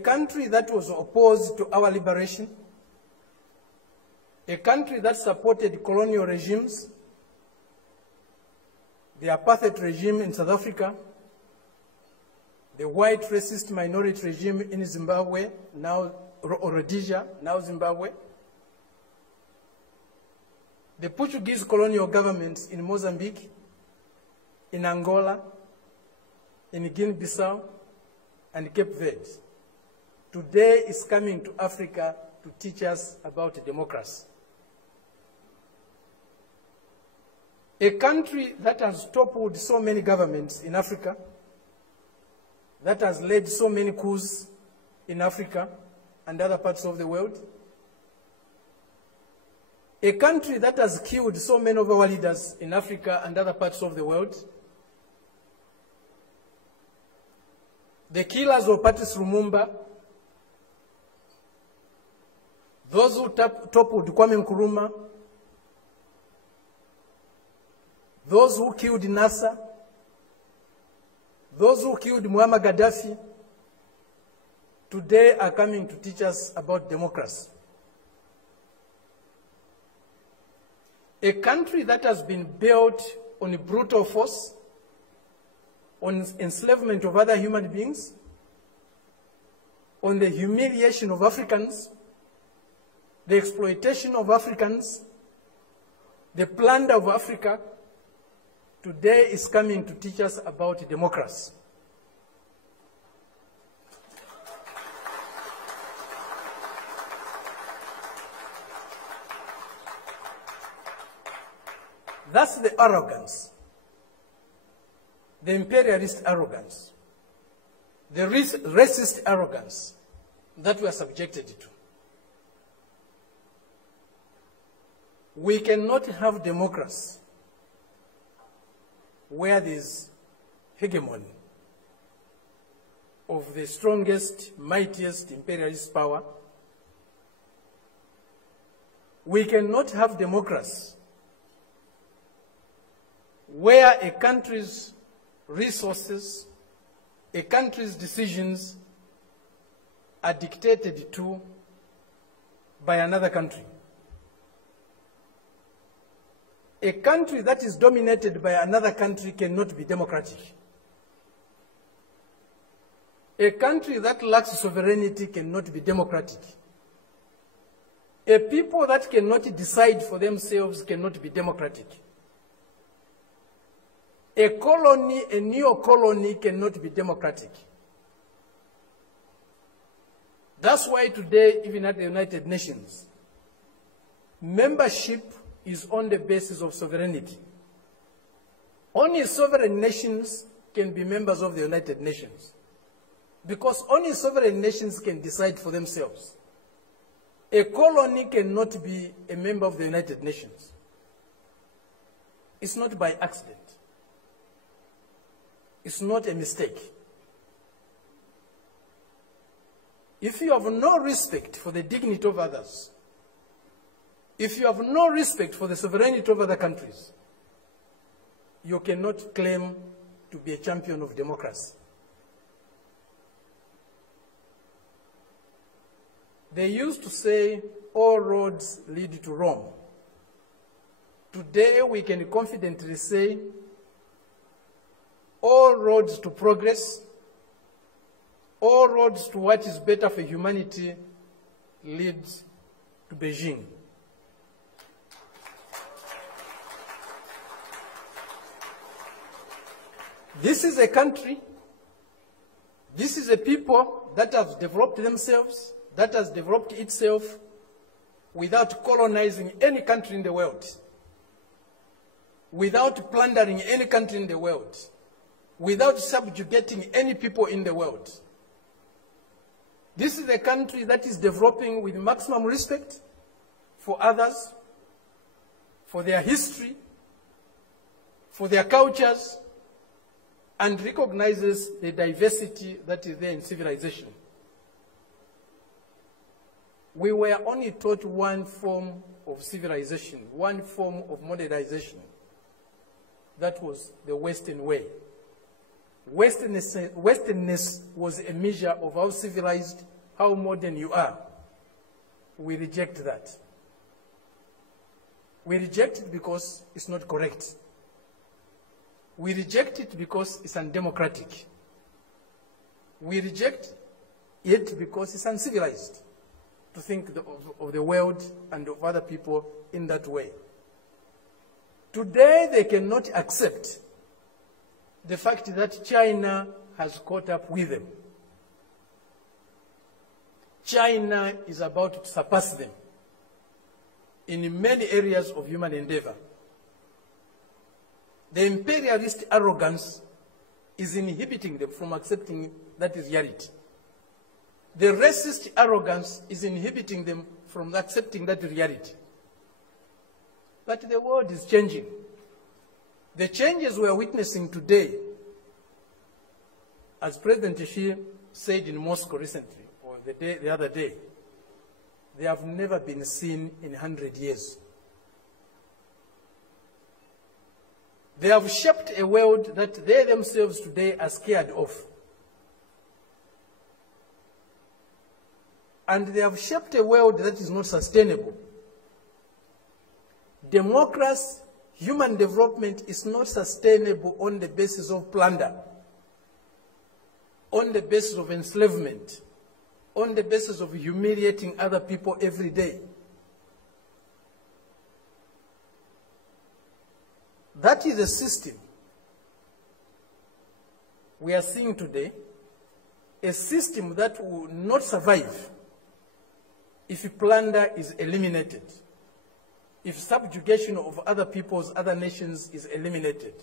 country that was opposed to our liberation, a country that supported colonial regimes, the apartheid regime in South Africa, the white racist minority regime in Zimbabwe, now Rhodesia, now Zimbabwe, the Portuguese colonial governments in Mozambique, in Angola, in Guinea-Bissau, and Cape Verde, today is coming to Africa to teach us about democracy. A country that has toppled so many governments in Africa, that has led so many coups in Africa and other parts of the world, a country that has killed so many of our leaders in Africa and other parts of the world, the killers of Patrice Lumumba, those who toppled Kwame Nkrumah, those who killed Nasser, those who killed Muammar Gaddafi, today are coming to teach us about democracy. A country that has been built on brutal force, on enslavement of other human beings, on the humiliation of Africans, the exploitation of Africans, the plunder of Africa, today is coming to teach us about democracy. That's the arrogance, the imperialist arrogance, the racist arrogance that we are subjected to. We cannot have democracy where there is hegemony of the strongest, mightiest imperialist power. We cannot have democracy where a country's resources, a country's decisions are dictated to by another country. A country that is dominated by another country cannot be democratic. A country that lacks sovereignty cannot be democratic. A people that cannot decide for themselves cannot be democratic. A colony, a neo-colony cannot be democratic. That's why today, even at the United Nations, membership is on the basis of sovereignty. Only sovereign nations can be members of the United Nations, because only sovereign nations can decide for themselves. A colony cannot be a member of the United Nations. It's not by accident. It's not a mistake. If you have no respect for the dignity of others, if you have no respect for the sovereignty of other countries, you cannot claim to be a champion of democracy. They used to say, all roads lead to Rome. Today we can confidently say, all roads to progress, all roads to what is better for humanity leads to Beijing. This is a country, this is a people that have developed themselves, that has developed itself without colonizing any country in the world, without plundering any country in the world, without subjugating any people in the world. This is a country that is developing with maximum respect for others, for their history, for their cultures, and recognizes the diversity that is there in civilization. We were only taught one form of civilization, one form of modernization. That was the Western way. Westernness was a measure of how civilized, how modern you are. We reject that. We reject it because it's not correct. We reject it because it's undemocratic. We reject it because it's uncivilized to think of the world and of other people in that way. Today, they cannot accept the fact that China has caught up with them. China is about to surpass them in many areas of human endeavor. The imperialist arrogance is inhibiting them from accepting that is reality. The racist arrogance is inhibiting them from accepting that reality. But the world is changing. The changes we are witnessing today, as President Xi said in Moscow recently, or the other day, they have never been seen in 100 years. They have shaped a world that they themselves today are scared of. And they have shaped a world that is not sustainable. Democracy, human development is not sustainable on the basis of plunder, on the basis of enslavement, on the basis of humiliating other people every day. That is a system we are seeing today, a system that will not survive if plunder is eliminated, if subjugation of other peoples, other nations is eliminated,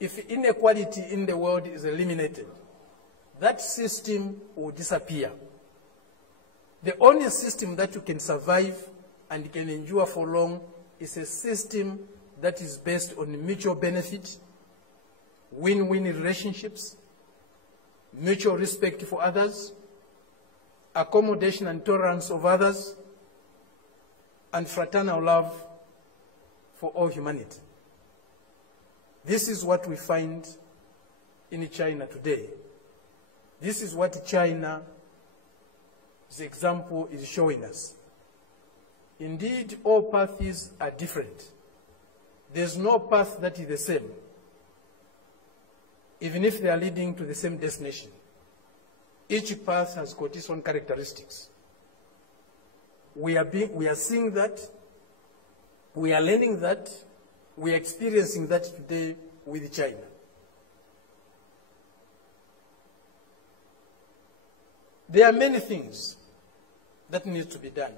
if inequality in the world is eliminated. That system will disappear. The only system that you can survive and can endure for long is a system that is based on mutual benefit, win-win relationships, mutual respect for others, accommodation and tolerance of others, and fraternal love for all humanity. This is what we find in China today. This is what China's example is showing us. Indeed, all paths are different. There's no path that is the same, even if they are leading to the same destination. Each path has got its own characteristics. We are seeing that, we are learning that, we are experiencing that today with China. There are many things that need to be done.